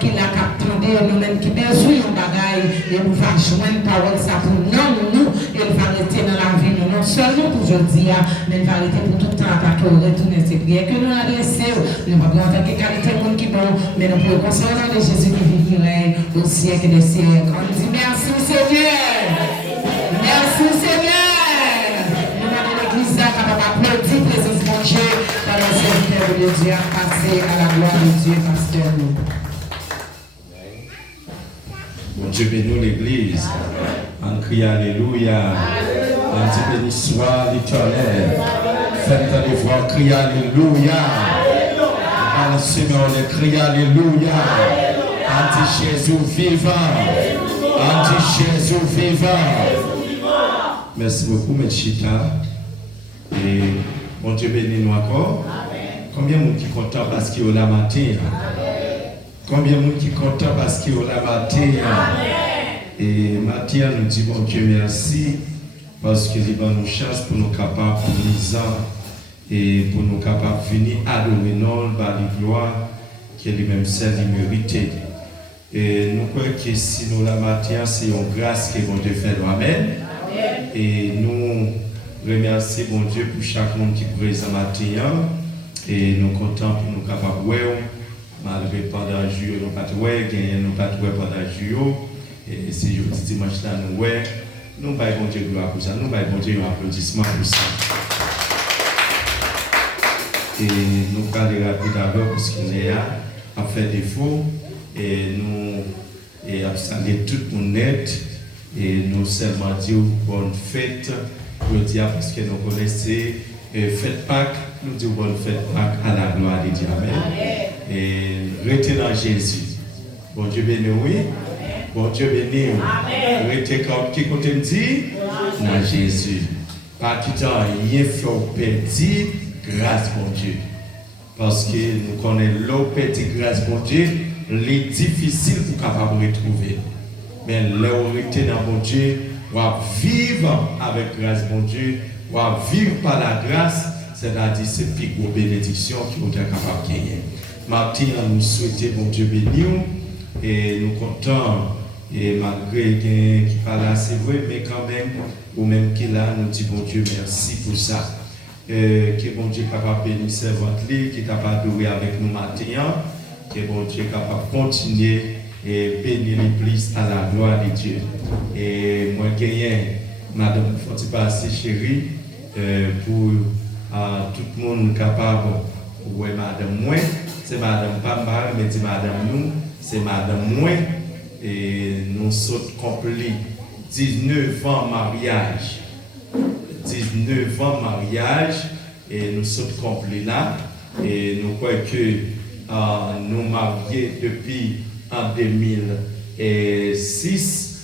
qui l'a capté, nous-mêmes qui besoin de bagaille, et nous va joindre parole ça pour nous, et il va rester dans la vie, non seulement pour aujourd'hui, mais il va rester pour tout le temps, parce que retourner ces prières que nous adressons, nous ne pouvons pas en tant que qualité de monde qui bon, mais nous pouvons conserver de Jésus qui vit au siècle des siècles. On dit merci Seigneur, merci Seigneur. Nous demandons l'église capable d'applaudir la présence de Dieu dans le serviteur de Dieu à passer à la gloire de Dieu, pasteur. Bon Dieu bénit l'église. On crie Alléluia. On dit béni soit l'Éternel. Faites les voix, crie Alléluia. On le Seigneur, le crie Alléluia. On dit Jésus vivant. On dit Jésus vivant. Merci beaucoup, M. Chita. Et bon Dieu bénit nous encore. Combien de monde qui est content parce qu'il y a la matin? Combien de monde qui est content parce qu'il y a la matin? Et matin, nous disons bon Dieu merci parce qu'il a nous chance pour nous capables de liser et pour nous capables de venir adorer nous par la gloire qui est lui-même celle qui mérite. Et nous croyons que si nous la matin, c'est une grâce que bon Dieu fait. Amen. Et nous remercions bon Dieu pour chaque monde qui est présent matin. Et nous sommes contents pour nous capables de voir. Malgré pendant le jour, nous ne pouvons pas gagner, nous ne pouvons pas pendant le jour. Et si je dis dimanche là, nous voyons, nous ne pouvons pas Dieu gloire pour ça, nous ne pouvons pas Dieu un applaudissement pour ça. Et nous parlons rapide d'abord parce qu'il y a fait défaut. Et nous saluons tout le monde net. Et nous seulement dire bonne fête. Nous dire parce que nous connaissons fête Pâques. Nous disons bonne fête Pâques à la gloire de Dieu. Amen. Et restez dans Jésus. Bon Dieu béni, oui. Bon Dieu béni. Restez comme qui côté me dit dans Jésus. Pas tout le temps, rien fait petit grâce bon Dieu. Parce que nous connaissons l'eau petit grâce bon Dieu, les difficiles pour capable de retrouver. Mais l'autorité dans bon Dieu, on va vivre avec grâce bon Dieu, on va vivre par la grâce, c'est-à-dire c'est plus gros bénédiction qui nous est capable de gagner. Maintenant, nous souhaitons bon Dieu béni et nous comptons, et malgré qu'il parle là, c'est vrai, mais quand même, ou même qu'il a, nous disons bon Dieu merci pour ça. Que bon Dieu est capable de bénir servante, qui est capable d'adorer avec nous maintenant, que bon Dieu est capable de continuer et bénir l'église à la gloire de Dieu. Et moi, gagnant, madame, faut-il passer chérie, pour tout le monde capable, ouais, madame, moi, c'est madame Pamba, mais c'est madame nous, c'est madame moi, et nous sommes compris 19 ans mariage. 19 ans mariage, et nous sommes complets là, et nous croyons que nous mariés depuis en 2006,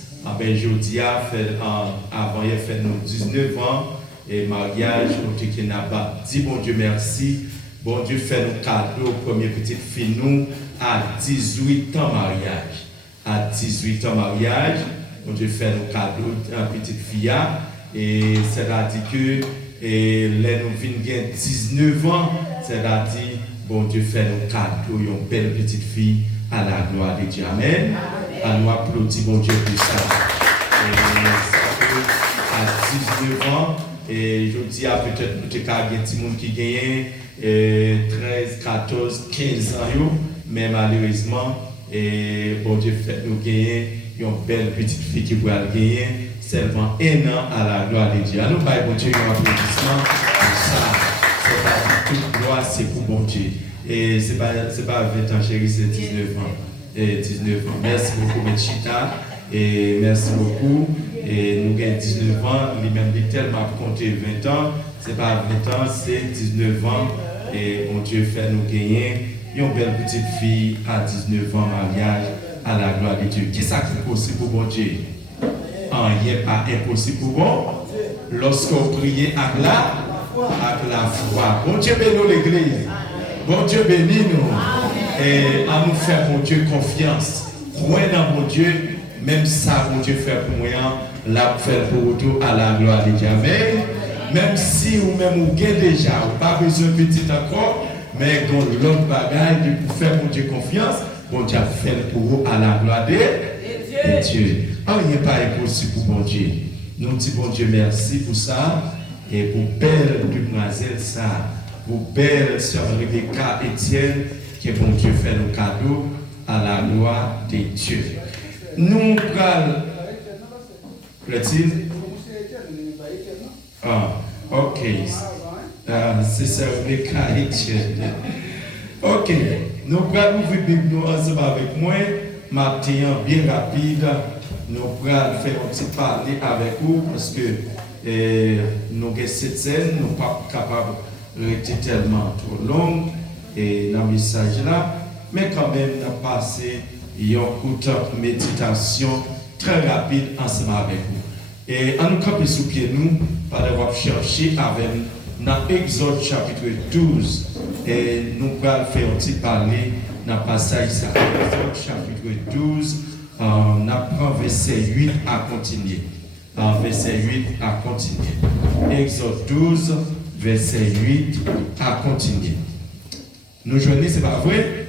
jeudi avant il a fait nos 19 ans, et mariage, nous n'a pas dit bon Dieu merci, bon Dieu fait nos cadeaux, première petite fille nous, à 18 ans mariage. À 18 ans mariage, bon Dieu fait nos cadeaux, une petite fille. Et c'est-à-dire que là nous venons 19 ans, c'est-à-dire bon Dieu fait nos cadeaux, une belle petite fille à la gloire de Dieu. Amen. À nous applaudir bon Dieu pour ça. Et à 19 ans, et je dis à peut-être qu'il y a des gens qui gagnent 13, 14, 15 ans, mais malheureusement, bon Dieu fait nous gagner une belle petite fille qui va gagner. Seulement 1 an à la gloire de Dieu. À nous, bon Dieu, un applaudissement pour ça. C'est pas toute gloire, c'est pour bon Dieu. Et c'est pas 20 ans, chérie, c'est 19 ans. Et 19 ans. Merci beaucoup, Mechita. Et merci beaucoup. Et nous avons 19 ans. Lui-même dit tellement compter 20 ans. C'est pas 20 ans, c'est 19 ans. Et bon Dieu fait nous gagner une belle petite fille à 19 ans, mariage à la gloire de Dieu. Qu'est-ce qui est possible pour bon Dieu? Il n'est pas impossible pour vous. Lorsqu'on prie avec la foi. Bon Dieu bénit l'église. Bon Dieu bénit nous. Et à nous faire, bon Dieu, confiance. Croyez dans mon Dieu. Même ça, bon Dieu fait pour moi. L'a fait pour vous à la gloire de Dieu. Amen. Même si ou même vous gagnez déjà, vous n'avez pas besoin de petit encore, mais quand l'autre bagaille pour faire mon Dieu confiance, bon Dieu fait pour vous à la gloire de Dieu. Rien n'est pas impossible pour bon Dieu. Nous disons bon Dieu merci pour ça et pour belle demoiselle ça, pour belle sœur Rebecca Etienne que bon Dieu fait le cadeau à la gloire de Dieu. Nous prenons le titre. Ah, ok. C'est ça, Rebecca Etienne. Ok, nous prenons ouvrir la Bible ensemble avec moi. Ma bien rapide. Nous allons faire un petit parler avec vous parce que nous avons cette scène, nous ne sommes pas capables de rester tellement trop long et dans le message là, mais quand même, nous avons passé une courte méditation très rapide ensemble avec vous. Et en nous campant sous pied, nous allons chercher avec dans Exode chapitre 12 et nous allons faire un petit parler dans le passage Exode chapitre 12. On apprend verset 8 à continuer. Verset 8 à continuer. Exode 12, verset 8 à continuer. Nous joignons, c'est pas vrai?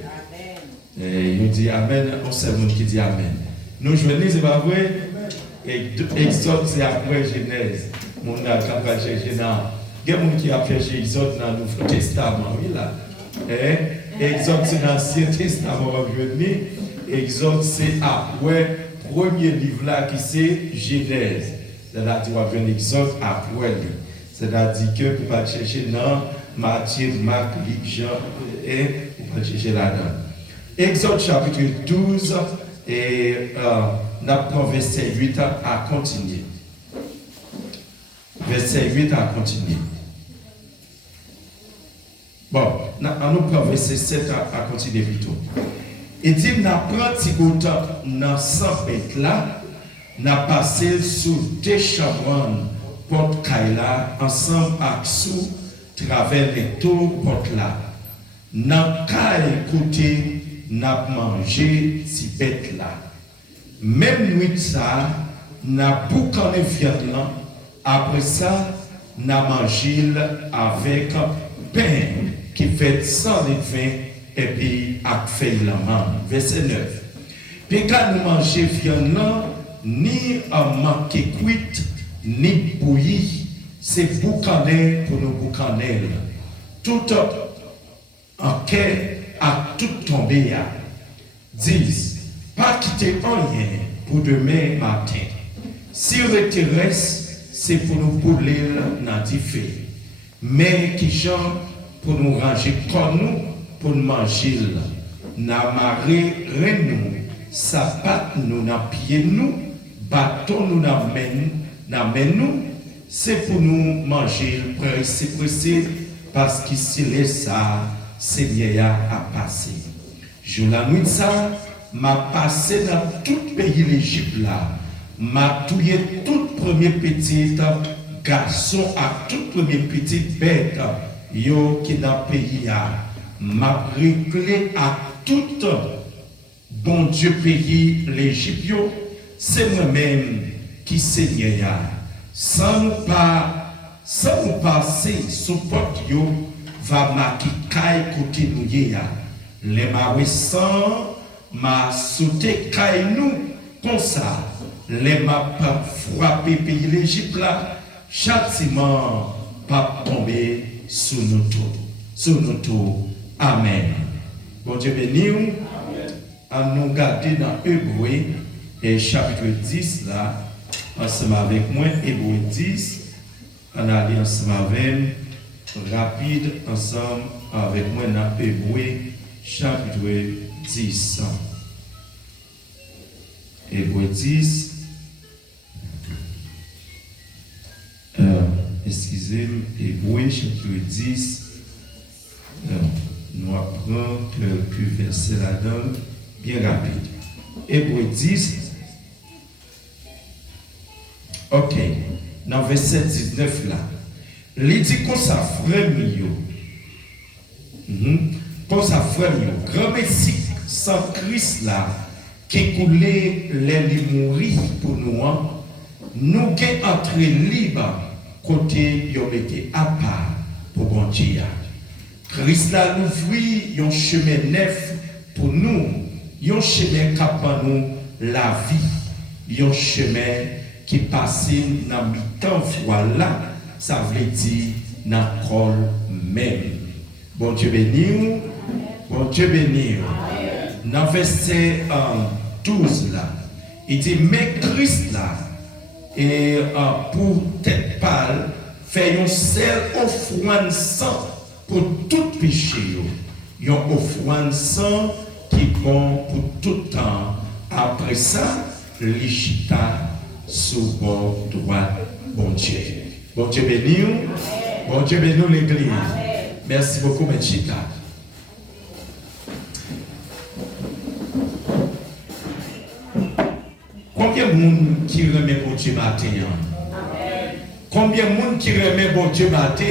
Amen. Et nous dit Amen, on sait le monde qui dit Amen. Nous joignons, c'est pas vrai? Exode, c'est après Genèse. Mon a cherché dans. Il y a des gens qui a cherché Exode dans le Nouveau Testament, oui là. Exode, c'est dans l'Ancien Testament, Exode, c'est après le premier livre là qui c'est Genèse. C'est-à-dire qu'on va faire Exode après lui. C'est-à-dire que vous pouvez chercher dans Matthieu, Marc, Luc, Jean, et vous pouvez chercher là-dedans. Exode chapitre 12, et nous avons verset 8 à continuer. Verset 8 à continuer. Bon, nous prenons verset 7 à continuer plutôt. Et dit, nous prenons petit dans 100 bêtes là, nous passé sous deux chabrons porte Kaila, ensemble avec sous travers les tours porte là. Dans Kaila côté, nous mangé ces bêtes là. Même nuit ça, nous boucané viande là. Après ça, nous mangé avec pain qui fait 120 et puis à faire la main. Verset 9. Puis quand nous mangeons viande, ni à manquer cuite, ni bouilli, c'est boucaner pour nous boucaner. Tout en quai à tout tomber. 10. Pas quitter rien pour demain matin. Si on reste, c'est pour nous brûler dans du feu. Mais qui genre pour nous ranger comme nous, pour nous manger, n'amarrer nous, sapat nous, n'a pied nous, bâton nous, n'amène nous, c'est pour nous manger, pressé, parce qu'ici, ça, c'est vieillard à passer. Je la nuit ça, m'a passé dans tout pays l'Égypte là, m'a touillé toute première petite garçon à toute première petite bête, yo qui dans le pays m'a réglé à tout bon Dieu pays l'Égypte, c'est moi-même qui Seigneur. Sans nous passer sous porte yo va marquer caille côté nous ya. Les maouessants m'a sauté caille nous comme ça. Les m'a frappé pays l'Égypte là, châtiment pas tomber sous nos tours. Amen. Bon Dieu béni. À nous garder dans Hébreu et chapitre 10 là, ensemble avec moi, Hébreu 10, on allait ensemble avec rapide ensemble avec moi dans Hébreu chapitre 10. Hébreu 10. Excusez-moi, Hébreu chapitre 10. Nous apprenons quelques versets là-dedans, bien rapide. Hébreu 10. Ok. Dans verset 19 là. Il dit qu'on ça frère mio. Qu'on ça frère mio. Grand Messie sans Christ là, qui coulait les mourir pour nous, nous qui entré libre côté yo été à part pour bon Dieu. Christ a ouvert un chemin neuf pour nous, un chemin qui a nous la vie, un chemin qui passe dans le temps, voilà, ça veut dire dans le col même. Bon Dieu béni, bon Dieu béni. Dans verset 12 là, il dit, mais Christ là, et pour tête pâle, fait une seule offrande sang pour tout péché. Une offrande sang qui bon pour tout temps. Après ça, l'Ichita sous bord droit, bon Dieu. Bon Dieu béni, bon Dieu béni l'église. Merci beaucoup, Menchita. Combien de monde qui remet bon Dieu matin? Combien de monde qui remet bon Dieu matin?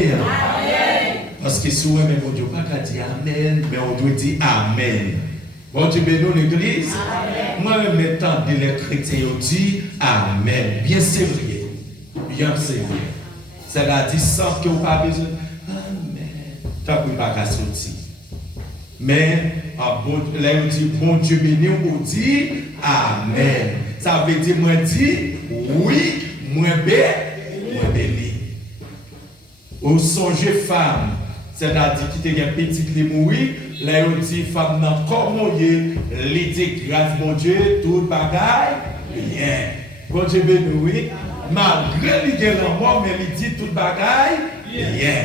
Parce que si on remet bon Dieu, pas qu'à dire Amen, mais on doit dire Amen. Bon Dieu béni l'église. Moi, maintenant, les chrétiens disent Amen. Bien sérieux. Bien sérieux. C'est-à-dire sans que vous n'avez pas besoin. Amen. Tant que vous n'avez pas sortir. Mais, là, on dit bon Dieu béni, on dit Amen. Ça veut dire, moi, dit oui, moi, béni. Ou songez femme, c'est-à-dire qui était un petit qui mourir, là, on dit femme n'a pas mouillé, il dit grâce, mon Dieu, tout bagaille, bien. Bon Dieu béni, oui. Malgré l'idée de la mort, mais il dit tout bagaille, bien.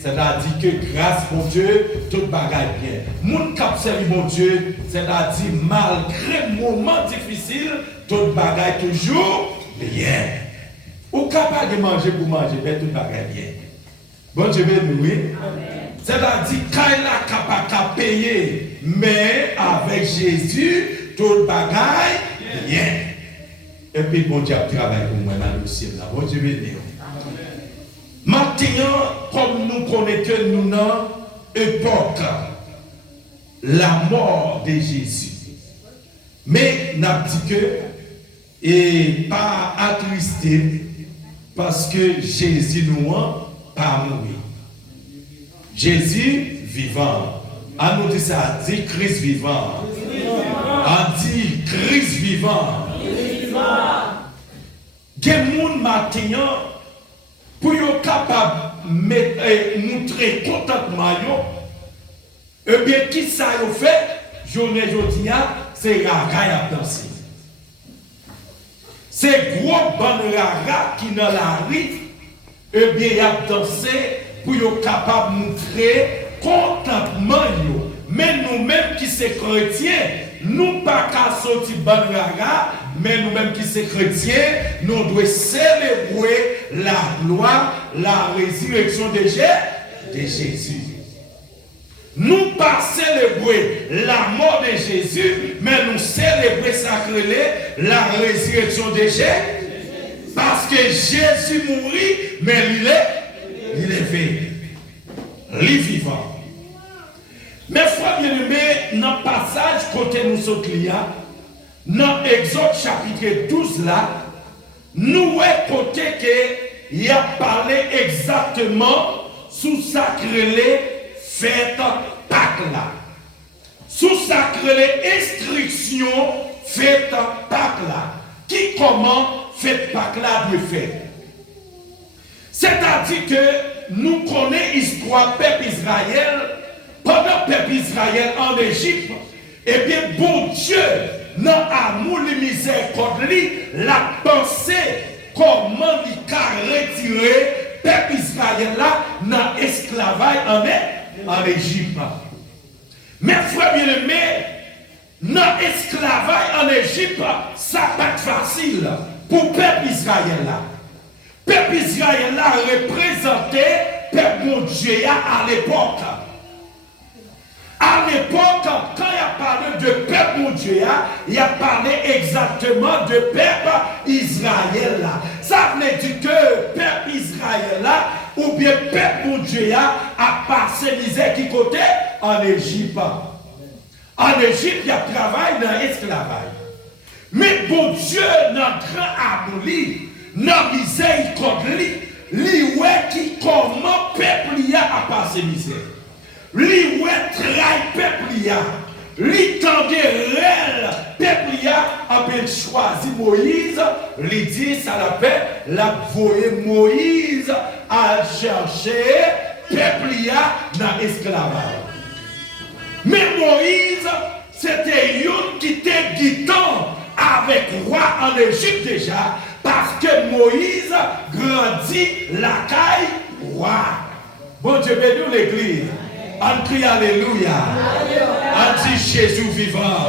C'est-à-dire que grâce mon Dieu, tout bagaille bien. Moun kap servi mon Dieu, c'est-à-dire malgré moment difficile, tout bagaille toujours bien. Ou capable de manger pour manger, mais tout bagaille bien. Bon Dieu béni, oui. C'est-à-dire qu'il a capable de payer, mais avec Jésus, tout bagaille bien. Et puis bon Dieu travaille pour moi dans le ciel. Bon Dieu béni. Maintenant, comme nous connaissons nous dans l'époque, la mort de Jésus. Mais n'a dit que, et pas attristé, parce que Jésus nous a pas mort. Jésus vivant. On nous dit ça, dit Christ vivant. On dit Christ vivant. Des gens maintenant, pour être capable de montrer contentement, eh bien, qui ça a fait, journée aujourd'hui, c'est Raga à danser. C'est gros bon Raga qui dans la rue, eh bien, il a dansé pour être capable de montrer contentement. Mais nous-mêmes qui sommes chrétiens, nous pas qu'à sortir bon Raga, mais nous-mêmes qui sommes chrétiens, nous devons célébrer la gloire, la résurrection de Jésus. Nous pas célébrer la mort de Jésus, mais nous célébrer sacré la résurrection de Jésus. Parce que Jésus mourit, mais il est vivant. Il est vivant. Mais frères bien-aimés, dans le passage côté nous sommes clients, dans Exode chapitre 12 là, nous est côté que il a parlé exactement sous sacré fête Pâques là. Sous sacré instruction fête Pâques là. Qui comment fête Pâques là doit faire? C'est-à-dire que nous connaissons l'histoire peuple Israël. Pendant le peuple Israël en Égypte, eh bien, bon Dieu, dans l'amour, la miséricorde, la pensée, comment il a retiré le peuple Israël là dans l'esclavage en Égypte. Mais frère bien-aimé, dans l'esclavage en Égypte, ça n'a pas été facile pour le peuple Israël là. Le peuple Israël là représentait le peuple bon Dieu à l'époque. À l'époque, quand il a parlé de peuple mon Dieu, il a parlé exactement de peuple Israël. Ça veut dire que peuple Israël, ou bien peuple mon Dieu, a passé misère qui côté en Égypte. En Égypte, il y a travail dans l'esclavage. Mais bon Dieu, dans grand amour, dans miséricorde, lui, qui comment peuple a passé misère. Lui, ouais, trahi peuple, lui, tendait réel bien choisi Moïse, il dit ça la paix, la voyé Moïse à chercher peuple dans l'esclavage. Mais Moïse, c'était un qui était guidant avec roi en Égypte déjà, parce que Moïse grandit la caille roi. Bon Dieu bénisse l'église. On crie Alléluia. On dit Jésus vivant.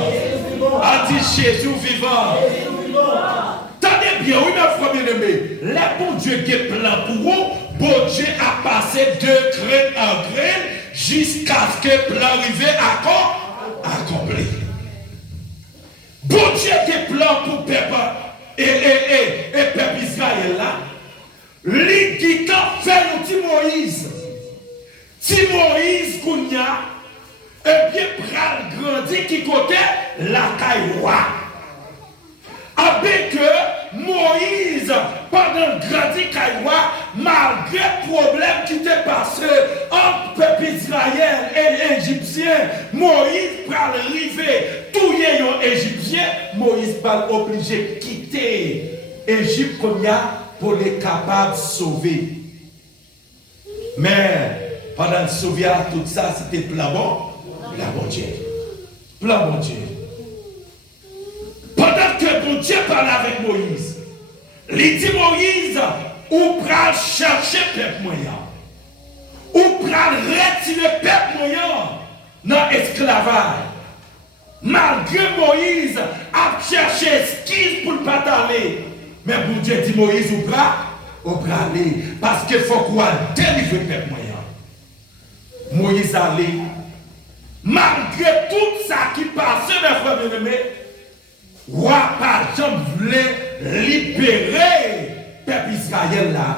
On dit Jésus vivant. Tenez bien, oui, mes frères bien-aimés. Le bon Dieu qui est plein pour vous, bon Dieu a passé de graine en graine jusqu'à ce que plan arrive à accomplir. Bon Dieu qui est plein pour peuple et peuple Israël là. Lui qui a fait le Moïse. Si Moïse Kounia, et bien pral grandi qui côté la cailloua. Avec que Moïse, pendant grandi cailloua, malgré le problème qui était passé entre peuple Israël et Égyptien, Moïse pral arriver, tout les Égyptiens, Moïse pral obligé de quitter Égypte pour les capables de sauver. Mais pendant le sauver tout ça, c'était plan bon Dieu. Plan bon Dieu. Pendant que bon Dieu parlait avec Moïse, il dit Moïse, ou pral chercher peuple moyen, ou pral retirer peuple moyen dans l'esclavage. Malgré Moïse a cherché excuse pour ne pas aller. Mais bon Dieu dit Moïse, ou pral aller. Parce qu'il faut qu'on délivre peuple moyen. Moïse allait. Malgré tout ça qui passait, mes frères bien-aimés, roi par exemple voulait libérer le peuple Israël là.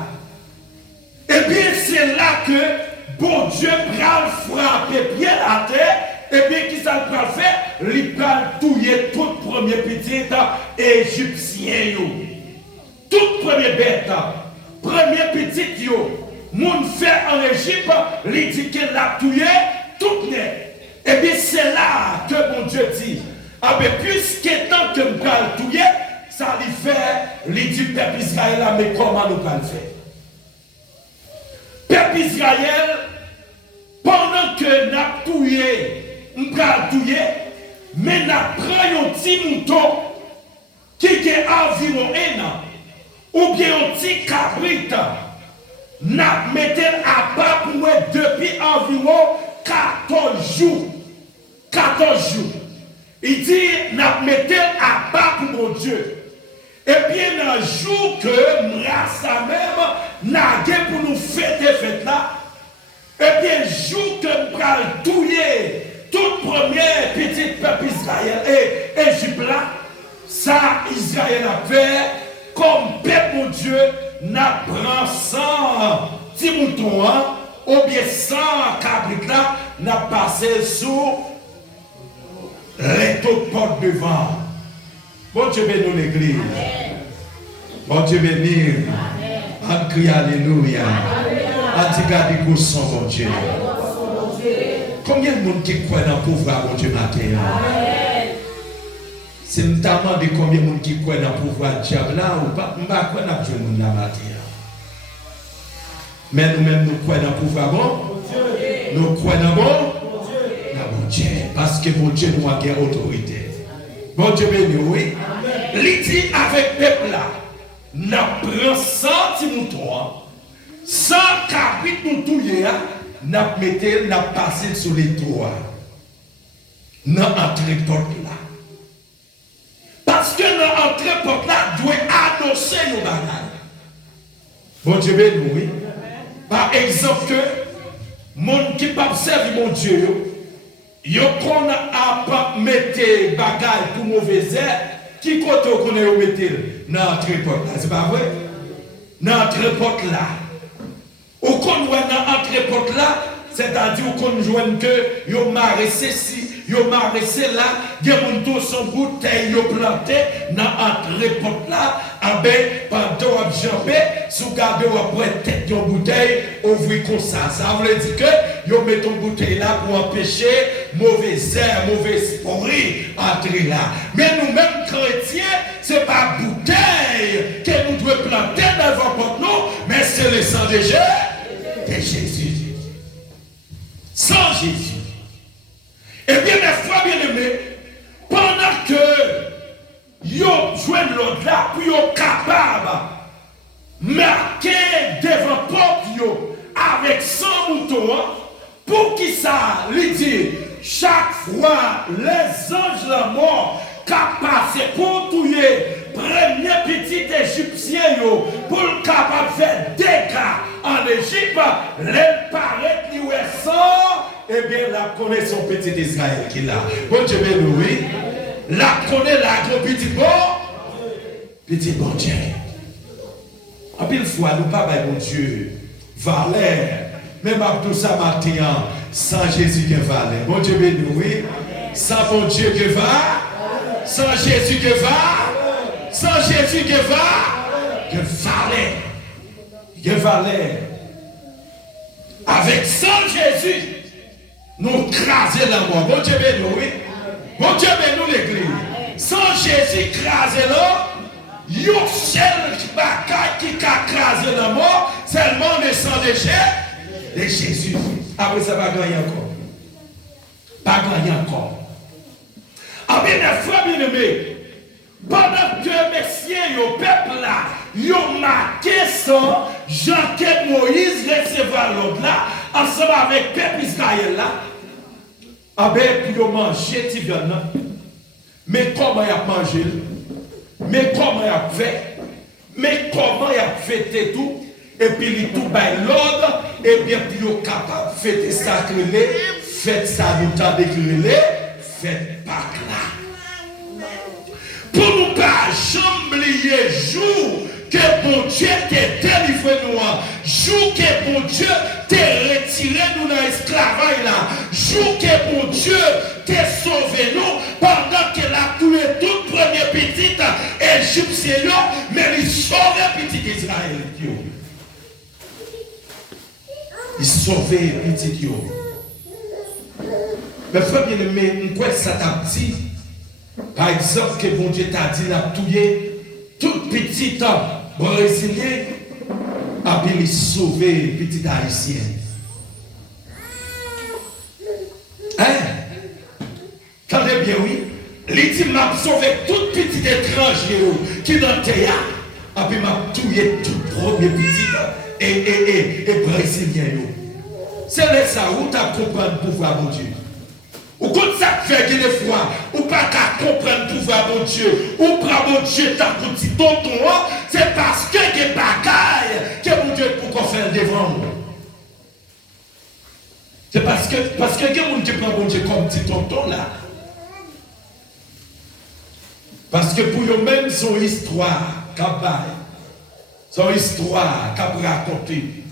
Et bien c'est là que bon Dieu pral frapper pied à terre. Et bien qui ça pral faire? Il pral touiller tout premier petit égyptien yo. Toute première bête, premier petit yo. Moun fait en Égypte, il dit qu'il a tué tout net. Et bien c'est là que mon Dieu dit, ah ben puisque tant que nous allons tuer, ça lui fait, il dit peuple Israël, mais comment nous allons faire? Peuple Israël, pendant que nous avons tué, nous allons tuer, mais nous prenons un petit mouton qui est environ 1 an, ou bien un petit cabrit. Nous mettons à bas pour moi depuis environ 14 jours. 14 jours. Il dit, nous mettons à bas pour mon Dieu. Et bien, dans le jour que nous même, nous pour nous fêter fête là, et bien, le jour que nous allons touiller toute première petite peuple Israël et Égypte là, ça, Israël a fait comme peuple mon Dieu. N'a prend 100 petits moutons, ou bien 100 cabrites là, n'a passé sous les taux portes devant. Bon Dieu bénisse l'église. Bon Dieu bénisse. On crie Alléluia. On dit garde pour son bon Dieu. Combien de monde qui croit dans le pouvoir bon Dieu matin? C'est notamment de combien de monde qui croit dans le pouvoir diable là ou pas, on va croire dans le monde la matière. Mais nous-mêmes nous croyons dans le pouvoir bon. Nous croyons dans bon Dieu. Parce que bon Dieu nous a gagné autorité. Bon Dieu béni, oui. Il dit avec peuple là, nous prenons 100 moutons, 100 cabrites nous touiller, nous mettons, passé sur les toits. Nous entrée porte là. Parce que dans l'entrée porte là, doit annoncer nos bagages. Bon Dieu béni, oui. Par exemple, que monde qui pas observe mon Dieu, yo qu'on a mettre bagages pour mauvais air, qui côté qu'on a mettre dans l'entrée porte là, c'est pas vrai? Dans l'entrée porte là. Ou qu'on voit dans l'entrée porte là, c'est-à-dire qu'on joue que yo marré ceci, yo marré là, des gens sont bouteilles yo planté dans l'entrée porte là Ah ben, pendant qu'on jambe, si vous gardez après tête de bouteille, ouvrez comme ça. Ça veut dire que vous mettez une bouteille là pour empêcher mauvais air, mauvais esprit entrer là. Mais nous-mêmes chrétiens, ce n'est pas bouteille que nous devons planter devant nous, mais c'est le sang de Jésus. Sans Jésus. Eh bien, mes frères bien-aimés, pendant que yo joignent l'autre là, puis yo capable marquer devant porte yo avec 100 moutons, pour qui ça lui dit chaque fois les anges de la mort capables pour tuer premier petit égyptien yo pour le capable faire dégâts en Égypte, les paraît qui est sans, eh bien la connaît son petit Israël qui là. Bon Dieu oui. La connaît la gros petit bon Dieu. En pile fois, nous pas bon Dieu. Valère. Même à tout ça matin, sans Jésus qui valait. Bon Dieu béni, oui. Sans bon Dieu qui va. Sans Jésus qui va. Sans Jésus qui va. Que valait. Que valait. Avec sans Jésus, nous craser la mort. Bon Dieu béni, oui. Bon Dieu, mais nous l'église. Sans Jésus craser là, il y a un seul bagaille qui a crasé la mort, seulement le sang de Jésus. Après ça, pas gagner encore. Pas gagner encore. Ah bien, mes frères bien-aimés, pendant que messieurs, le peuple là, ils ont marqué ça, Jean-Claude Moïse recevra l'autre là, ensemble avec le peuple Israël là. Ah ben, pour manger, tu viens là. Mais comment il a mangé? Mais comment il a fait? Mais comment il a fêté tout? Et puis il tout by l'ordre. Et bien, puis il est capable de fêter ça, faites ça, nous t'avons déclaré, faites pas là. Pour nous pas jamais oublier jour que bon Dieu t'a délivré nous, jour que bon Dieu t'a retiré nous dans l'esclavage là, jour que bon Dieu t'a sauvé nous pendant qu'il a tué toute première petite égyptienne, mais il sauvait petit Israël. Il sauvait petit yo. Mais frère bien aimé, on croit que ça t'a dit, par exemple, que bon Dieu t'a dit la tuer toute petite Brésilien a bien sauvé petite haïtienne. Hein? Tendez bien, oui. Il dit m'a sauvé toute petite étranger qui dans le théâtre a bien m'a tué toute première petite et Brésilien. C'est là ça où tu as compris le pouvoir de Dieu. Ou quand ça fait qu'il est froid, ou pas qu'à comprendre le pouvoir de Dieu, ou pas mon Dieu t'a petit tonton, c'est parce que des bagailles que mon Dieu pour qu'on fasse devant nous. C'est parce que mon Dieu prend mon Dieu comme petit tonton là. Parce que pour eux-mêmes, son histoire, son histoire qu'a raconté.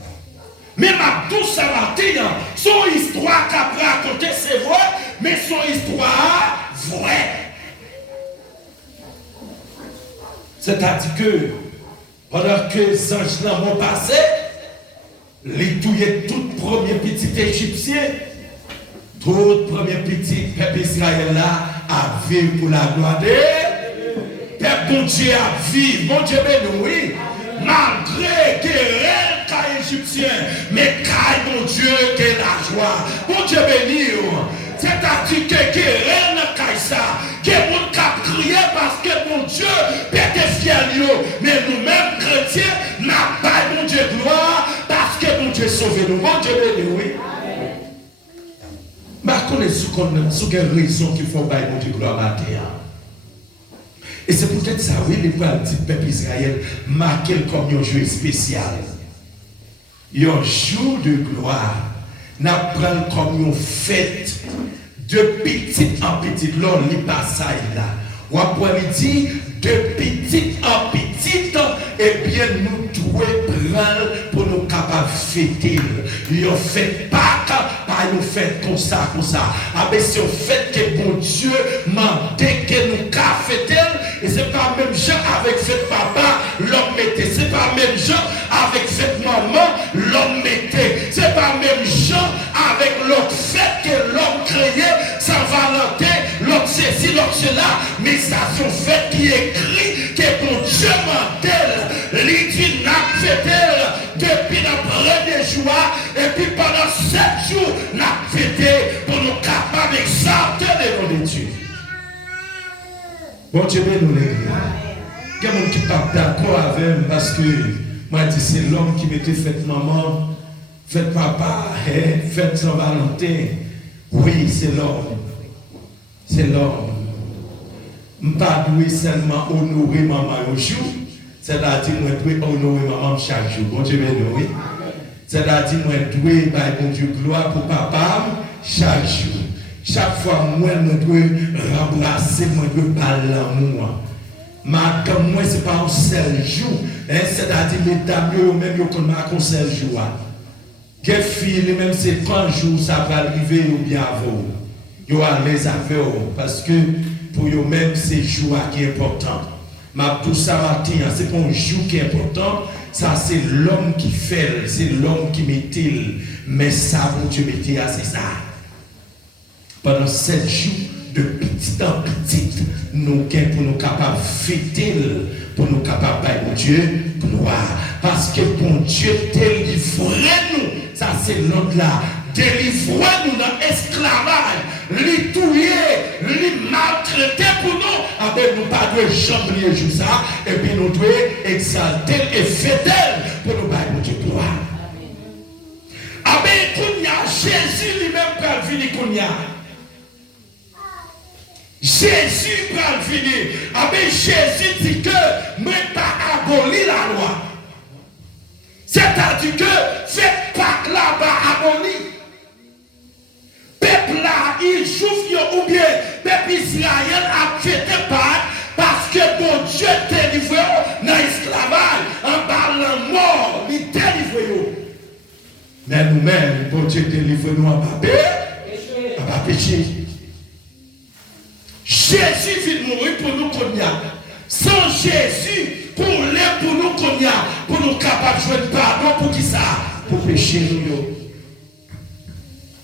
Même à tout ça matin, son histoire qu'a raconté, c'est vrai, mais son histoire vraie. C'est-à-dire que pendant que les anges l'ont passé, les touillaient toute première petite égyptien, toute première petite peuple Israël là, a vécu pour la gloire de peuple bon Dieu a vécu, bon Dieu béni, oui, malgré que les égyptien, mais quand mon Dieu qui est la joie, bon Dieu béni, c'est-à-dire que rien n'a qu'à ça, que mon cap crier parce que mon Dieu pète fier, mais nous-mêmes chrétiens, n'a pas mon Dieu gloire parce que mon Dieu sauve nous, bon Dieu béni, oui. Mais connaissez-vous quelle raison qu'il faut bailler mon Dieu gloire à terre? Et c'est peut-être ça, oui, les petits peuple Israël marquent comme un jeu spécial. Un jour de gloire, nous prenons comme une fête de petite en petite, lors du passage là. Ou après dit, de petite en petite, et bien nous devons prendre pour nous capables de fêter. Une fête pas une fête comme ça. Ah ben c'est une fête que bon Dieu m'a dit que nous avons fêté. Et c'est pas même gens avec fête papa, même gens avec vêtements l'homme mettait. C'est pas même gens avec l'autre fête que l'homme créait, Saint-Valentin, l'autre ceci, l'autre cela, mais ça sont fêtes qui écrit que mon Dieu m'entelle, l'idée n'a fait depuis le premier joie, et puis pendant 7 jours, n'a fêté pour nous capables d'exalter le nom de Dieu. Bon Dieu, nous l'église. Il y a des gens qui ne sont pas d'accord avec moi parce que moi, je dis c'est l'homme qui mettait fête maman, fête papa, fête Saint-Valentin. Oui, c'est l'homme. C'est l'homme. Je ne peux pas seulement honorer maman au jour, c'est-à-dire que je dois honorer maman chaque jour. Bon Dieu, oui. C'est-à-dire que je dois bon Dieu gloire pour papa chaque jour. Chaque fois, moi, je dois rembrasser, moi, je dois parler l'amour. Comme moi, ce n'est pas un seul jour. C'est-à-dire que les dames, même, ils ont un seul jour. Les filles, même c'est 30 jours, ça va arriver ou bien avant. Ils vont les affaires. Parce que pour eux-mêmes, c'est le jour qui est important. Mais tout ça matin, c'est pas un jour qui est important. Ça, c'est l'homme qui fait, c'est l'homme qui met-il. Mais ça, mon Dieu, mettez, c'est ça. Pendant 7 jours, de petit en petit, nous sommes pour nous capables de fêter, pour nous capables de mon Dieu, gloire. Parce que bon Dieu, délivrez-nous. Ça, c'est l'autre là. Délivrez-nous dans l'esclavage. Les tuer, les maltraiter pour nous. Avec nous, pas de jambier tout ça. Et puis nous devons exalter et fêter pour nous bailler mon Dieu, gloire. Avec Jésus lui-même peut venir Kounia. Jésus peut venir. Avec Jésus dit que ne pas abolir la loi. C'est-à-dire que faites pas que là-bas aboli. Peuple là, il souffre ou bien peuple Israël a fait pas parce que bon Dieu délivre dans l'esclavage en parlant mort, il délivre. Mais nous-mêmes, bon Dieu délivre nous en pas péché. Jésus vient mourir pour nous qu'on y a. Sans Jésus, pour nous qu'on y a, pour nous capables de jouer pardon pour qui ça? Pour pécher nous.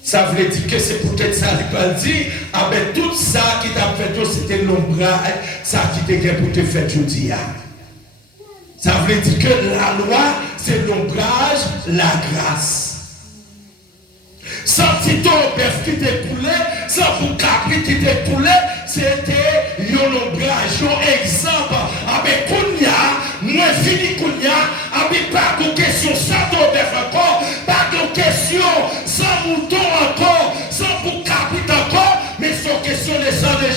Ça veut dire que c'est peut-être ça qu'il va dire, avec tout ça qui t'a fait, c'était l'ombrage, ça qui t'a pour te faire aujourd'hui. Ça veut dire que la loi, c'est l'ombrage, la grâce. Sans petit bœuf qui t'est coulé, sans pour capri qui t'est coulé, c'était un ombrage, un exemple. Avec Kounia, moi fini Kounia, avec pas de question sans ton bœuf encore, pas de question sans mouton encore, sans pour capri encore, mais sans question de sang de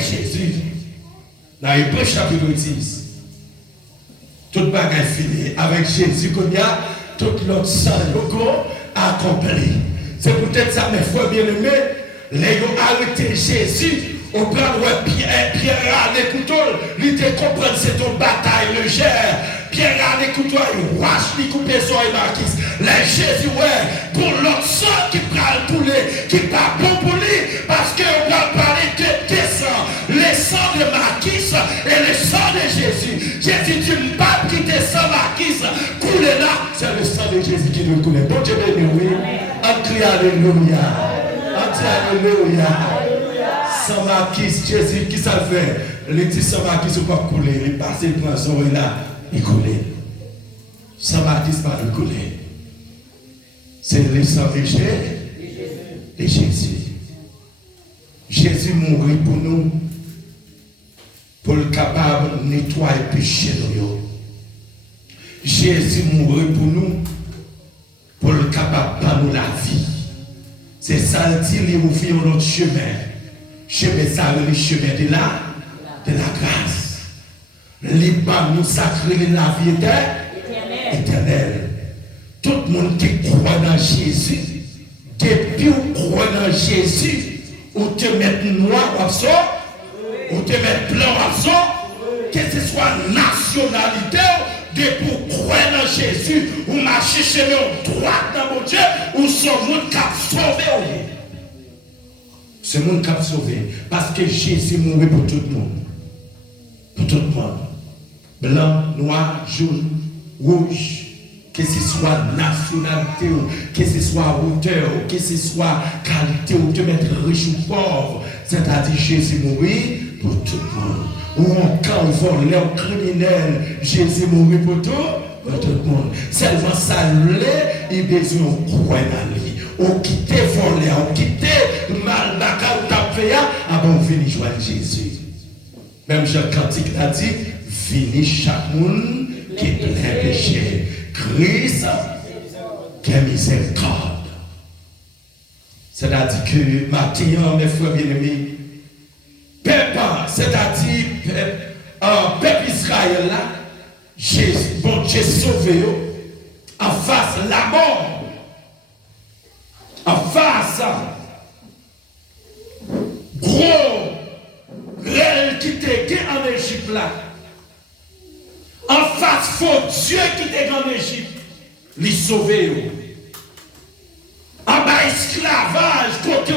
Jésus. Dans Hébreux chapitre 10, toute bagaille finie. Avec Jésus Kounia, toute l'autre sang accompli. C'est peut-être ça, mes frères bien-aimés, les ont arrêté Jésus, au plan de Pierre à l'écouteur, il te comprend c'est une bataille légère. Pierre à l'écouteur, il wash, il coupe son et marquis. Les Jésus, ouais, pour l'autre sang qui prend le poulet, qui pas bon pour lui, parce qu'on va parler de deux sangs, le sang de Marquis et le sang de Jésus. Jésus, tu ne peux pas quitter sang Marquis, couler là, c'est le sang de Jésus qui doit couler. Bon Dieu, oui, on crie alléluia. On dit alléluia. Sans Marquis, Jésus, qui ça fait? Il dit sans Marquis, il ne peut pas couler. Il passe, il prend son et là, il coule. Sans Marquis, pas de couler. C'est le sang de Jésus. Jésus mourit pour nous, pour le capable de nettoyer le péché. Jésus mourit pour nous, pour le capable de nous la vie. C'est ça, il dit, il vous fait notre chemin. Chemin, ça, le chemin de la grâce. Liban nous sacrer la vie éternelle. Tout le monde qui croit dans Jésus, depuis on croit dans Jésus, ou te mettre noir ou te mettre blanc que ce soit nationalité, depuis on croit dans Jésus, ou marcher chemin droit dans mon Dieu, ou son monde qui a sauvé. Ce monde qui a sauvé. Parce que Jésus mourit pour tout le monde. Pour tout le monde. blanc, noir, jaune, rouge, que ce soit nationalité, que ce soit hauteur, que ce soit qualité, ou te mettre riche ou pauvre, c'est-à-dire Jésus mourit pour tout le monde. Ou encore voleur, criminel, Jésus mourit pour tout le monde. Seulement ça l'est, il a besoin de croire dans lui. Ou quitter voler, ou quitter mal, ou taper, ah bon, venez joindre Jésus. Même Jean Cantique a dit, venez chaque monde qui est plein de péché. Christ qui a miséricorde. C'est-à-dire que maintenant, mes frères bien-aimés, peuple, c'est-à-dire peuple Israël là, bon Dieu sauvé en face de la mort, en face gros réel qui était en Égypte là. En face, faux Dieu qui était en Égypte, les sauver. En bas, esclavage, côté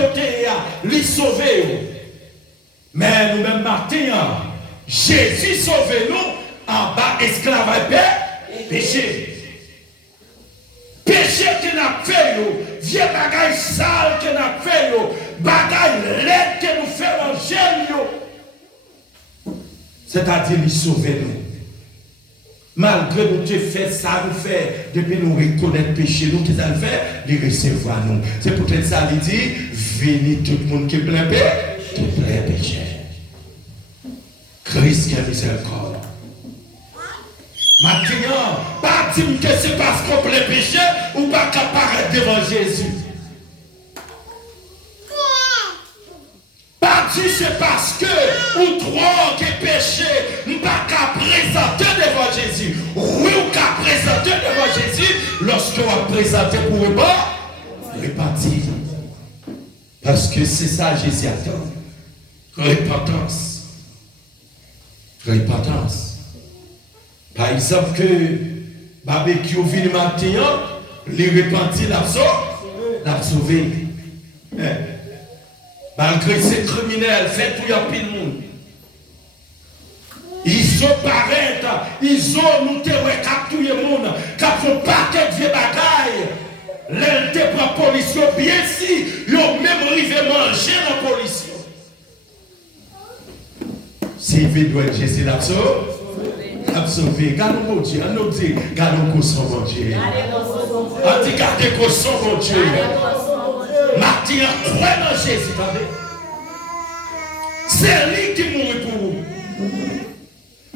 les sauver. Mais nous-mêmes, matin, Jésus sauve nous, en bas, esclavage, péché. Péché que nous avons fait, vieux bagaille sale que nous avons fait, bagaille laide que nous faisons en gel. C'est-à-dire, les sauver nous. Malgré nous te fait ça, nous fait, depuis nous reconnaître le péché, nous qui ça le fait, les recevoir nous. C'est peut-être ça, il dit, venez tout le monde qui est plein péché. Christ qui a miséricorde. Maintenant, pas dire que c'est parce qu'on plein péché ou pas qu'apparaître devant Jésus. Pas dire c'est parce que ou trois qui péché, nous pas qu'à présenter devant Jésus. Oui, ou qu'à présenter devant Jésus lorsqu'on va présenter pour repartir. Parce que c'est ça Jésus attend. Repentance. Repentance. Par exemple, que barbecue vient matin, les repentis l'a sauvé. Malgré ces criminels, fait tout un pile monde. Ils ont paraître, ils ont nous capturé le monde, capturé un paquet de vieux bagailles. L'elle te prend police, bien si, ils ont même arrivé à manger la police. Si vous doit Jésus l'a sauvé, gardons mon Dieu, on dit, gardons qu'on son mon Dieu. On dit, gardez qu'on son mon Dieu. Martin a croit dans Jésus, c'est lui qui mourit pour vous.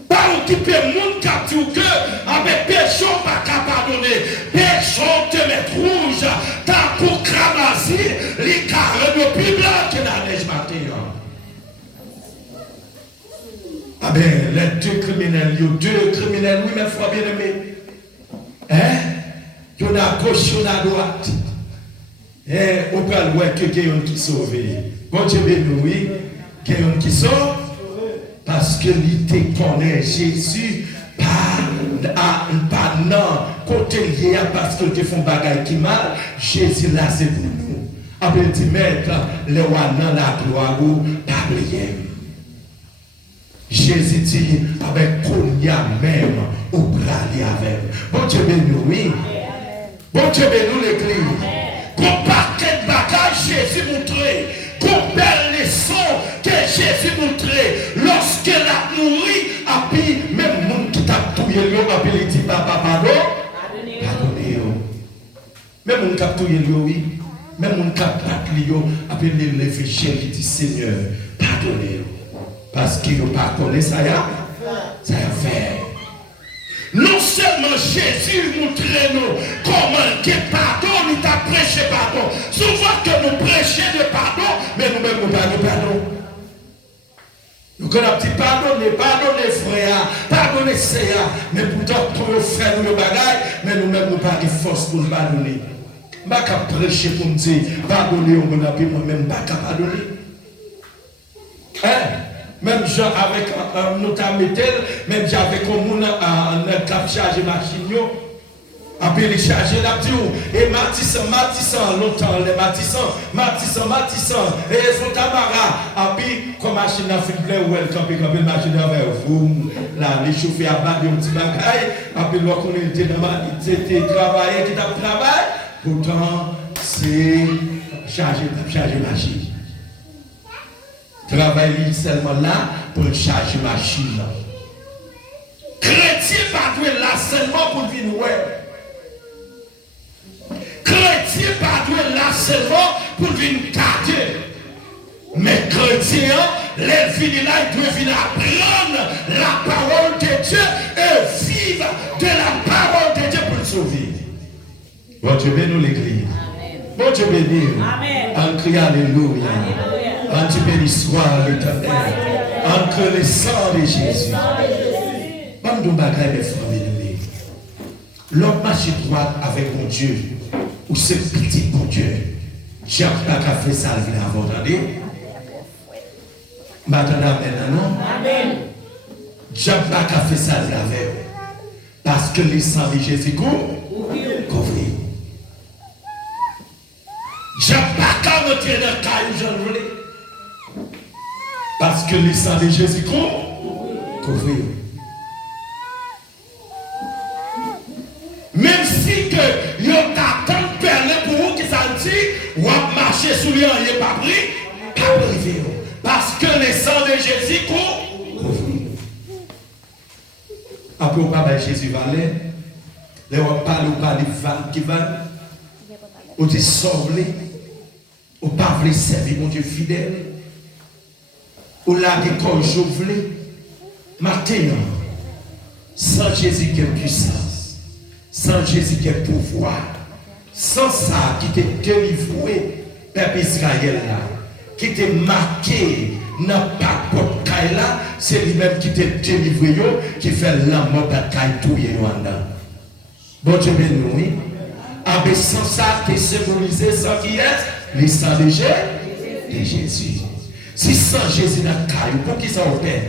Pas occuper le monde qui a dit que avec péché, pas qu'à pardonner. Péché te met rouge, t'as pour cramasser les carrés de plus blancs que la neige matin. Ah ben, les deux criminels, oui, mes frères bien-aimés. Hein? Il y en a à gauche, il y en a à droite. On peut le voir que quelqu'un qui sauve. Bon Dieu, oui, quelqu'un qui sauve. Parce que l'idée connaît Jésus, pas non, côté lié parce que tu fais un bagage qui mal, Jésus là c'est pour nous. Après tu mettre les rois dans la gloire ou pas oublier. Jésus dit avec Konya même ou braler avec. Bon Dieu béni oui. Bon Dieu béni l'église. Qu'on paquet de bagages Jésus montrait. Qu'on belle leçon que Jésus montrait lorsque la nourrit, a puis même monde qui t'a touillé l'eau, a puis il dit papa pardon. Pardonnez. Même monde qui a touillé l'eau, oui. Même monde qui a battu l'eau, a puis il levé il dit Seigneur, pardonnez. Parce qu'il n'a pas connu ça y a fait. Non seulement Jésus montrait nous comment que pardon, nous t'a prêché pardon. Souvent que nous prêchons de pardon, mais nous-mêmes nous parlons de pardon. Nous connaissons petit pardonner frère, pardonner sœur, mais pourtant tous nos frères nous bagaille, mais nous-mêmes nous parlons de force pour nous pardonner. Je ne vais pas prêcher pour me dire pardonner, moi-même, je ne vais pas pardonner. Hein? Même gens avec notamment même avec un cap chargé machine Après les charger la et matissant, longtemps, les matissant, et ils sont tamara. Après, comme machine a fait plein, ou elle campe, machine a fait vous, là, les chauffeurs à bas de petit bagaille, après, l'on connaît, c'était travailler, qui t'a travaillé, pourtant, c'est charger machine. Travailler seulement là pour charger machine. Chrétien pas doué là seulement pour venir ouais. Chrétien pas doué là seulement pour venir garder. Mais chrétien, les vignes là, ils doivent venir apprendre la parole de Dieu et vivre de la parole de Dieu pour le sauver. Bon Dieu bénit l'église. Bon Dieu bénit. On crie alléluia. On Dieu bénit soit l'éternel. Entre le sang de Jésus. Comme nous bagaille mes frères bien-aimés. L'homme marche droit avec mon Dieu. Ou c'est petit pour Dieu. Jacques n'a pas fait ça avant d'entendre. Maintenant, non? Amen. Jacques n'a pas fait ça avant. Parce que le sang de Jésus couvre. Jacques n'a pas monté dans le caillou, j'en voulais. Parce que le sang de Jésus couvre. Même si que vous attendez perler pour vous qui s'en dit, vous marchez sous lui, il n'est pas pris, pas privé. Parce que le sang de Jésus couvre. Après, on parle de Jésus Valais. Là, on parle de Val qui va. On dit sauver. On parle de servir mon Dieu fidèle. On l'a dit quand je voulais. Maintenant, sans Jésus qui est puissance, sans Jésus qui est pouvoir, sans ça qui t'est délivré, peuple Israël là, qui t'est marqué dans le paquebot là, c'est lui-même qui t'est délivré, qui fait l'amour de tout le monde. Bon Dieu béni, avec sans ça, t'es symbolisé sans qui est, le sang de Jésus. Si sans Jésus n'a caillou, pour qui ça opère?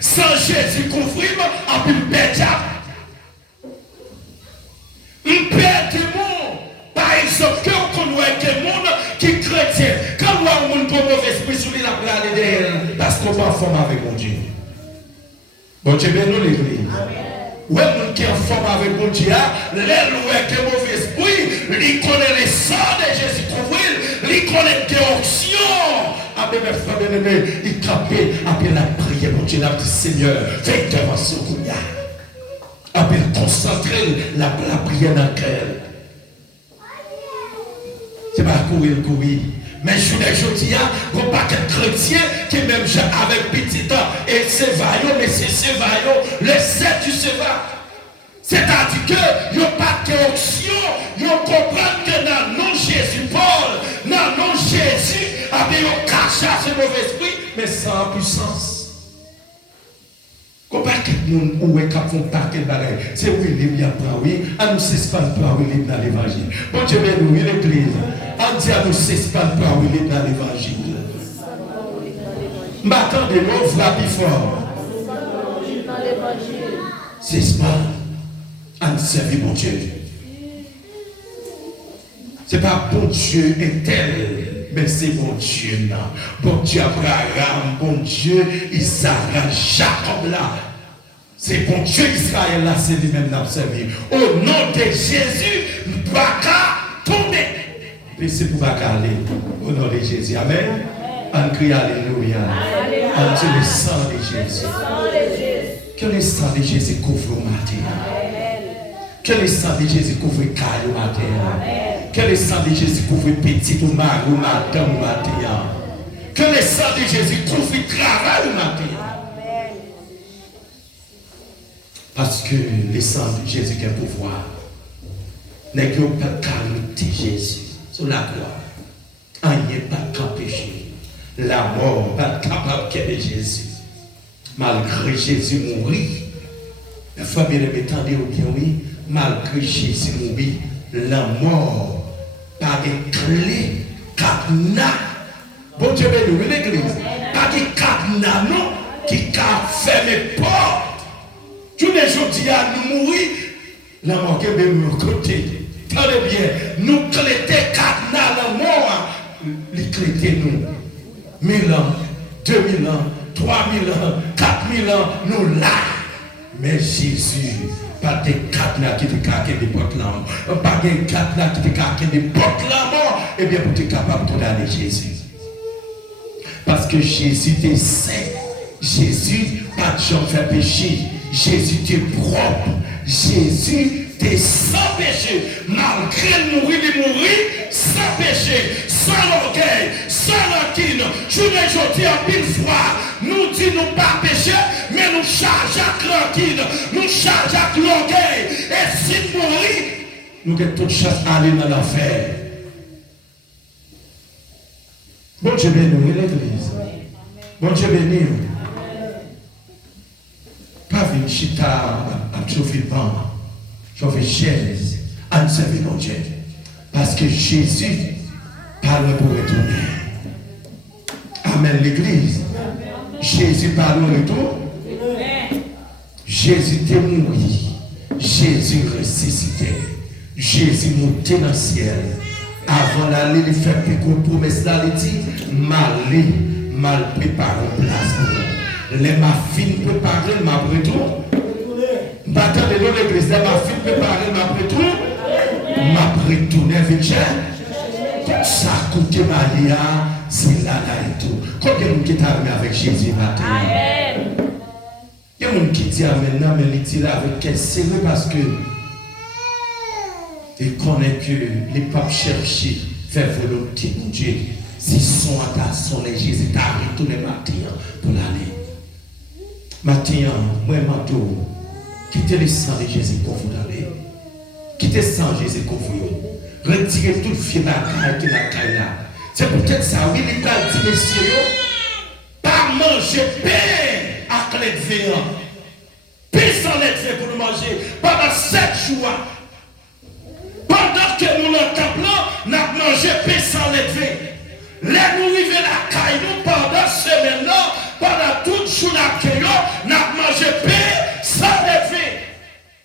Sans Jésus couvrir, on peut perdre. On perd du monde. Par exemple, quand on voit des monde qui est chrétien, quand on voit un monde pour mauvais esprit, sur lui, la plane derrière, parce qu'on va en forme avec mon Dieu. Bon Dieu, bien nous l'église. Ouais, mon qui est en forme avec mon Dieu, l'aile avec un mauvais esprit, il connaît les sangs de Jésus couvrir, il connaît des options. Après mes frères bien-aimés, il capait, après la prière, mon Dieu, la dit Seigneur, fais intervention pour nous. Après concentrer la prière dans le cœur. C'est pas courir. Mais je dis, il y a un paquet de chrétiens qui même avec petit temps et c'est vaillot, mais c'est vaillot, le 7 du séva. C'est-à-dire que il n'y a pas d'option, ils comprennent que dans le nom Jésus, Paul, dans le nom Jésus, avec un cachet ce mauvais esprit, mais sans puissance. Comment est-ce que nous avons un paquet de bagages? C'est oui, les bien oui, à nous suspendre pour oui dans l'évangile. Bon Dieu, nous, l'église, on dit à nous suspendre pour oui dans l'évangile. M'attendez, nous frappez fort. Suspendre, à nous servir mon Dieu. Ce n'est pas bon Dieu éternel, mais c'est bon Dieu là. Bon Dieu Abraham, bon Dieu Isaac, Jacob là. C'est bon Dieu Israël là, c'est lui-même qui a servi. Au nom de Jésus, nous ne pouvons pas tomber. Mais c'est pour pas aller. Au nom de Jésus. Amen. On crie alléluia. On dit le sang de Jésus. Que le sang de Jésus couvre ma terre. Que le sang de Jésus couvre caillou ma terre. Que le sang de Jésus couvre petit ou mari ou madame ma terre. Que le sang de Jésus couvre travail ou ma terre. Parce que le sang de Jésus qui a pouvoir n'est que pas de Jésus sur la croix. Il n'y a pas de péché. La mort n'est pas capable de Jésus. Malgré Jésus mourir, la famille ne m'étendait au bien oui, malgré Jésus mourir, la mort par des clés, cadenas. Bon Dieu béni, l'église, par des cadenas non, qui ferment les portes. Tous les jours, nous mourir, La mort qui est même au côté. Tenez bien, nous cléter 4 ans la mort, les cléter nous. 1000 ans, 2000 ans, 3000 ans, 4000 ans, nous là. Mais Jésus, pas des 4 là qui te caquent des portes là, pas des 4 là qui te caquent des portes là, eh bien, vous êtes capable de donner Jésus. Parce que Jésus est saint. Jésus, pas de gens fait péché. Jésus est propre. Jésus est sans péché. Malgré mourir, il mourit sans péché, sans orgueil, sans rancune. Je ne dis en pile fois, nous disons pas péché, mais nous chargeons à rancune, nous chargeons à l'orgueil. Et si nous mourons, nous avons toute chance à aller dans l'enfer. Bon Dieu béni l'église. Bon Dieu béni. Pas venir chita à chauffer le banc, chauffer chaise, à servir mon Dieu. Parce que Jésus parle pour retourner. Amen l'église. Jésus parle au retour. Jésus est mort. Jésus ressuscité. Jésus monté dans le ciel. Avant d'aller lui faire une promesse là, il dit mal préparé place pour nous. Les ma fine préparé, ma retour. Battant de l'eau l'église, les ma fine préparé, ma retour. Ma retourné avec ça coûte Maria, c'est là et tout. Combien de gens qui arrivé avec Jésus matin? Il y a des gens qui disent maintenant, mais ils disent avec quel sérieux parce que il connaît que les papes cherchent faire volonté de Dieu. Si son garçon, les Jésus t'arrive tous les matins pour l'aller. Matin, moi, Mato, quittez le sang de Jésus pour vous aller. Quittez le sang de Jésus pour vous. Retirez tout le fier qui est la caille là. C'est peut-être ça, oui, les gars disent, messieurs, pas manger pain à clé de véant. Pain sans lettre pour nous manger pendant 7 jours. Pendant que nous dans le temple, nous avons mangé pain sans lever. Là, nous arrivons à la caille, nous, pendant ce semaine-là, pendant toute journée, nous avons mangé pain sans lever.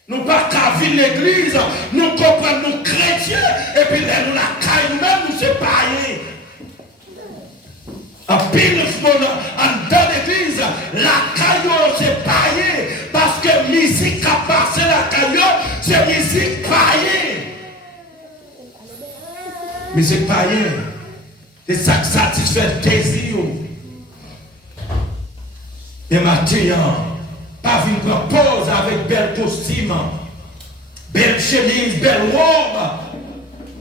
Nous pas qu'à vivre l'église, nous comprenons nous chrétiens, et puis là, nous la caille nous-mêmes, nous séparer. En pile en dans l'église, la caille c'est paillé, parce que musique a passé la caille, c'est musique paillée. Mais c'est pas rien. C'est ça qui satisfait le désir. Et maintenant, pas venir prendre pause avec bel costume, belle chemise, belle robe,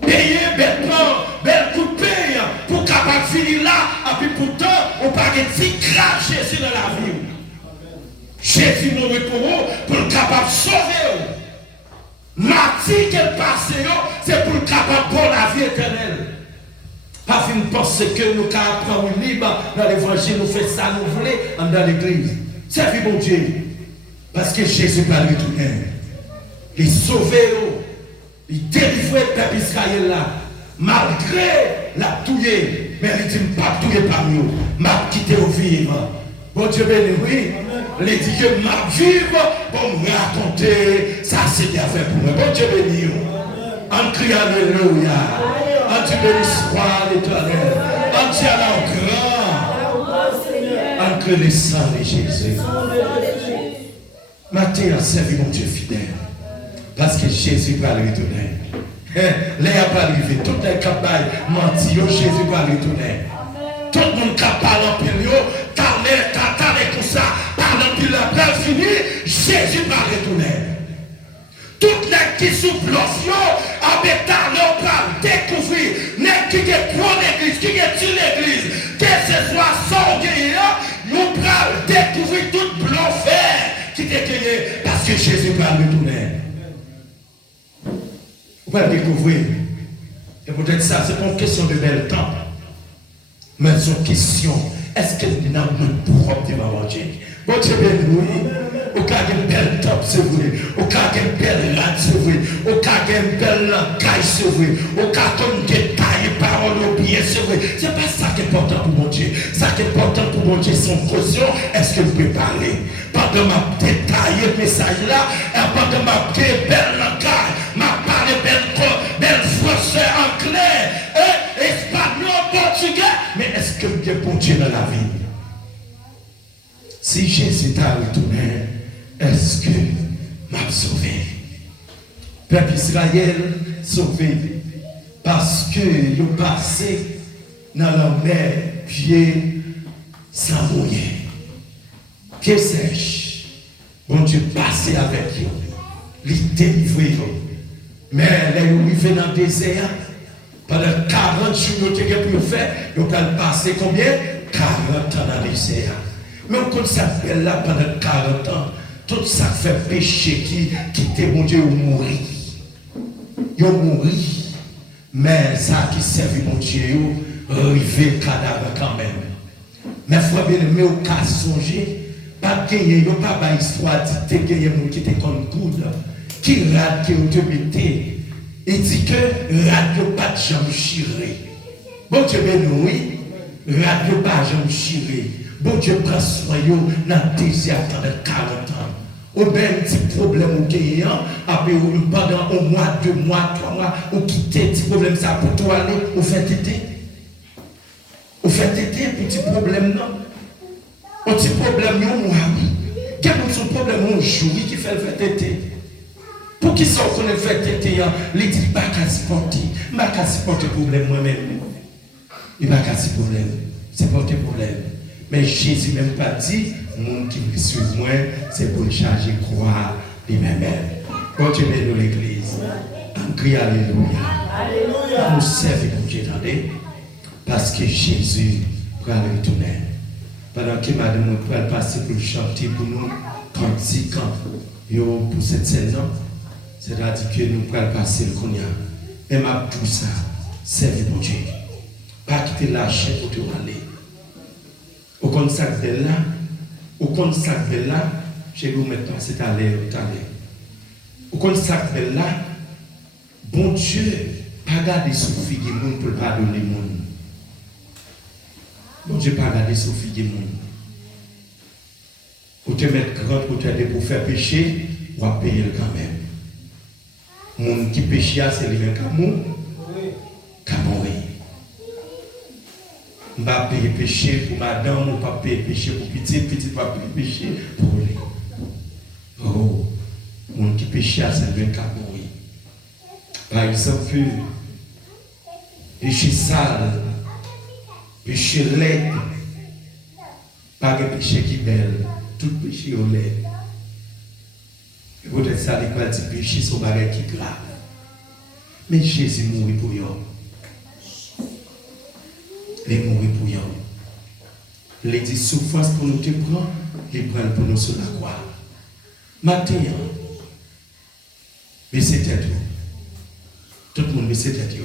payer, belle plan, belle coup de paye, pour capable finir là, et puis pourtant, on pas de petit grave Jésus dans la vie. Jésus nous pour le capable de sauver. Martyr qu'elle passe, c'est pour le capable pour la vie éternelle. Pas une penser que nous apprendre libre dans l'évangile, nous faisons ça, nous voulons dans l'église. Servez mon Dieu. Parce que Jésus va lui retourner. Il sauve, il délivre le peuple Israël là. Malgré la touille, mais il dit pas touiller parmi nous. M'a quitté au vivre. Bon Dieu béni, oui. Il dit que m'a vivre pour me raconter. Ça c'est bien fait pour moi. Bon Dieu béni. En criant alléluia. En Dieu béni soit l'éternel. En Dieu alors grand. En que le sang de Jésus. Matthieu a servi mon Dieu fidèle. Parce que Jésus va lui retourner. Léa va arriver. Toutes les capailles mentir, Jésus va lui retourner. Tout le monde qui parle en pile, t'as comme ça, parle en pile, la place finie, Jésus va retourner. Toutes les qui souffrent l'offre, avec ta on va découvrir, qui est pour l'église, qui est sur l'église, que ce soit sans guerre, nous allons découvrir toute bluff qui est créé, parce que Jésus va retourner. Vous pouvez découvrir. Et peut-être ça, c'est pas une question de bel temps. Mais c'est une question, est-ce que nous avons un propre de maman Dieu? Bon Dieu, oui. Au cas d'une belle top, c'est vrai. Au cas d'une belle rade, c'est vrai. Au cas d'une belle caille, c'est vrai. Au cas d'une taille parole au bien, c'est vrai. C'est pas ça qui est important pour mon Dieu. Ça qui est important pour mon Dieu, son caution, est-ce qu'il peut parler? Pendant ma détaillé le message là, et pendant ma belle langage, ma parole belle français, anglais, espagnol, portugais, mais est-ce que Dieu bon Dieu dans la vie? Si Jésus t'a retourné, est-ce que m'a sauvé? Peuple Israël sauvé parce que le passé dans la mer, pied sans mouiller, pied sèche. Bon Dieu passé avec eux, il délivré. Mais là, il arrivé dans le désert, pendant 40 jours, il a pu faire, il a passé combien? 40 ans dans le désert. Mais on s'appelle là pendant 40 ans, tout ça fait péché qui était mon Dieu, il mourit. Il mourit. Mais ça qui servait mon Dieu, arrivé le cadavre quand même. Mais il faut bien aimer au cas songer, pas gagner, pas de histoire, tu gagné mon qui était comme coude, qui rate, qui te mettait. Il dit que rate pas de jambe chirée. Bon Dieu, ben oui, rate pas de jambe chirée. Bon Dieu prend soin dans le désert pendant 40 ans. Au même petit problème au gagnant, après pendant un mois, 2 mois, 3 mois, ou quitter petit problème ça pour toi aller, au fait été. Au fait été, petit problème non. Un petit problème un mois, oui. Quel est son problème un jour qui fait le fait été? Pour qui ça qu'on a fait été, il dit pas qu'à supporter. Il va qu'à supporter problème moi-même. Il va qu'à supporter problème. C'est pas un problème. Mais Jésus même pas dit, monde qui me suit moi, c'est pour charger croix lui-même. Continuez dans l'église. On crie Alléluia. Alléluia. Nous servons comme Dieu, attendez. Parce que Jésus va retourner. Pendant que madame va passer pour chanter pour nous, pour cette saison, c'est-à-dire que nous allons passer le cognac. Et ma tout ça, servez pour Dieu. Pas quitter la chaîne pour te aller. Au contact de là, chez vous maintenant, c'est allé. Au contact de là, bon Dieu, pas garder sous fille du monde pour pardonner le monde. Bon Dieu, pas garder sous fille du monde. Ou te mettre grand pour t'aider pour faire péché, ou à payer quand même. Monde qui péché, c'est lui-même qu'à mourir. Je ne vais pas payer péché pour madame, je ne vais pas payer péché pour petit, petit pas payer péché pour lui. Oh, mon qui péché, c'est bien qu'à mourir. Par exemple, péché sale, péché laid, pas de péché qui est belle, tout péché au lait. Et peut-être ça, les quoi, dit péché, son bagage qui est grave. Mais Jésus mourit pour eux. Les mourir pour eux. Les dit souffrance pour nous te prendre, les prennent pour nous sur la croix. Matin, mais c'était tout. Tout le monde, mais c'était tout.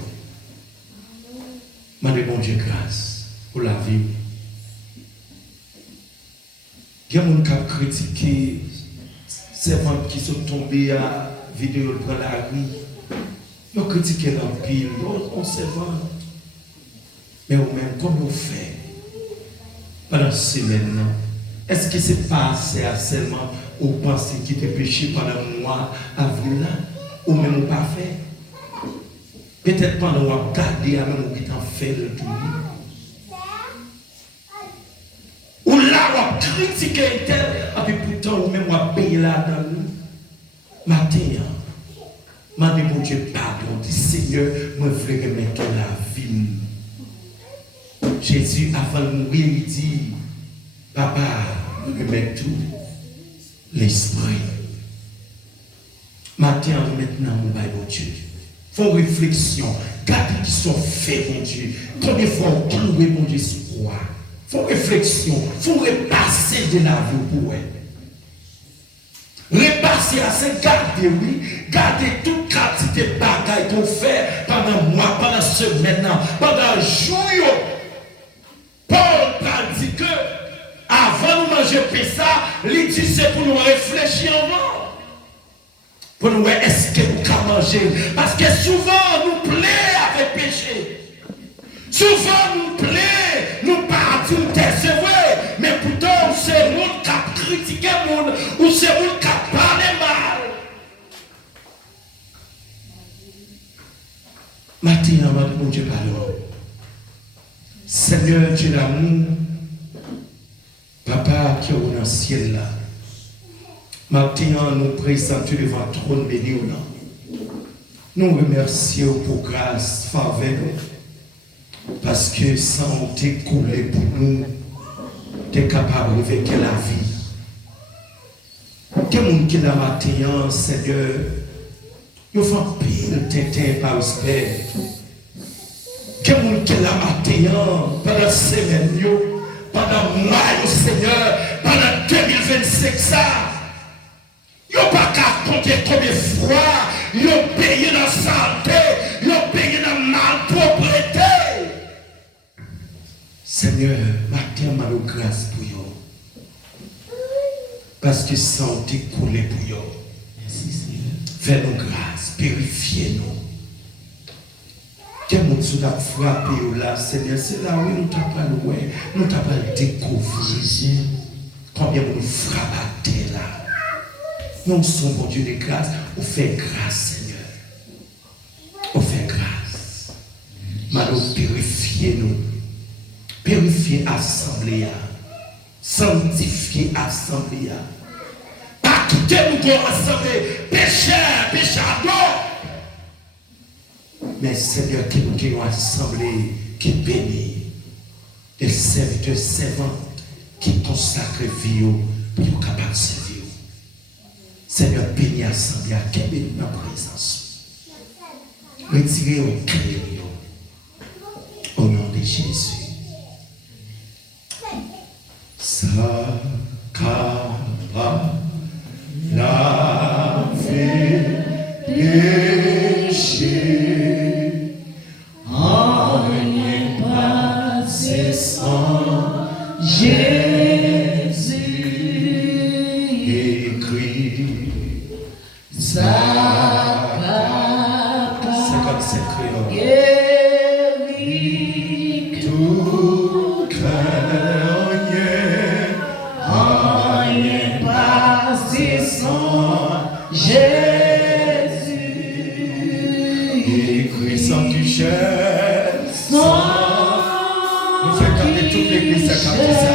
Mandez bon Dieu grâce pour la vie. Il y a des gens qui ont critiqué ces gens qui sont tombés à vidéo pour la rue. Ils ont critiqué l'empile, on se vend. Mais au même, comme on fait pendant cette semaine, est-ce que c'est passé à seulement aux pensées qui étaient péchées pendant le mois avril là, ou même ou pas fait? Peut-être pendant qu'on a gardé à même ou qui t'en fait le tout. Ou là, on a critiqué tel, et puis pourtant, ou même on a payé là dans nous. Matin, demandez mon Dieu pardon, dit Seigneur, moi je veux remettre la vie. Jésus, avant de mourir, il dit, Papa, remets tout l'esprit. Maintenant, on va mon Dieu. Faut réflexion. Gardez qui sont faits, mon Dieu. Combien de fois on cloué, mon Dieu, sur croix. Faut réflexion. Faut repasser de la vie pour elle. Repasser à ce garder, oui. Garder toute quantité de bagaille qu'on fait pendant un mois, pendant une semaine, pendant un jour. Paul a dit que avant de manger ça, il dit c'est pour nous réfléchir avant. Pour nous est-ce que nous pouvons manger. Parce que souvent nous plaît avec péché. Souvent nous plaît, nous partons, c'est vrai, mais pourtant c'est le monde qui a critiqué le monde, ou c'est le monde qui a parlé mal. Maintenant, mon Dieu, pardon. Seigneur Dieu l'amour, Papa qui est dans le ciel là. Maintenant, nous présentons devant le trône béni. Nous remercions pour grâce, faveur, parce que sans t'écouler pour nous, tu es capable de vivre la vie. Quel monde qui est là maintenant, Seigneur, il faut un pile tintin par respect. Quel monde qui est là maintenant, pendant la semaine, pendant le mois, Seigneur, pendant 2025, ça. Ils n'ont pas qu'à compter combien de fois ils ont payé dans la santé, ils ont payé dans la malpropreté. Seigneur, matin, ma grâce pour eux. Parce que santé coulé pour eux. Merci Seigneur. Fais-nous grâce, purifiez-nous. Quel monde nous a frappé là, Seigneur, c'est là où nous t'avons loué, nous t'avons découvert. Combien nous frappons à terre là. Nous sommes, bon Dieu de grâce. On fait grâce, Seigneur. On fait grâce. Maintenant, purifiez-nous. Purifiez l'assemblée. Sanctifiez l'assemblée. Pas quitter nous pour l'assemblée. Pécheur. Mais Seigneur, qui nous avons assemblée, qui bénit. Des serviteurs, servantes, qui consacrent vie pour être capables de servir. Seigneur, bénis l'assemblée, qui bénit dans la présence. Retirez au cœur au nom de Jésus. Sakaba la vie péché. En est passé sans Jésus. Écrit. C'est comme cette créole. Tout cœur rien passé sans Jésus. Écrit sans duchesse. Nous faisons canter toute l'église à canter ça.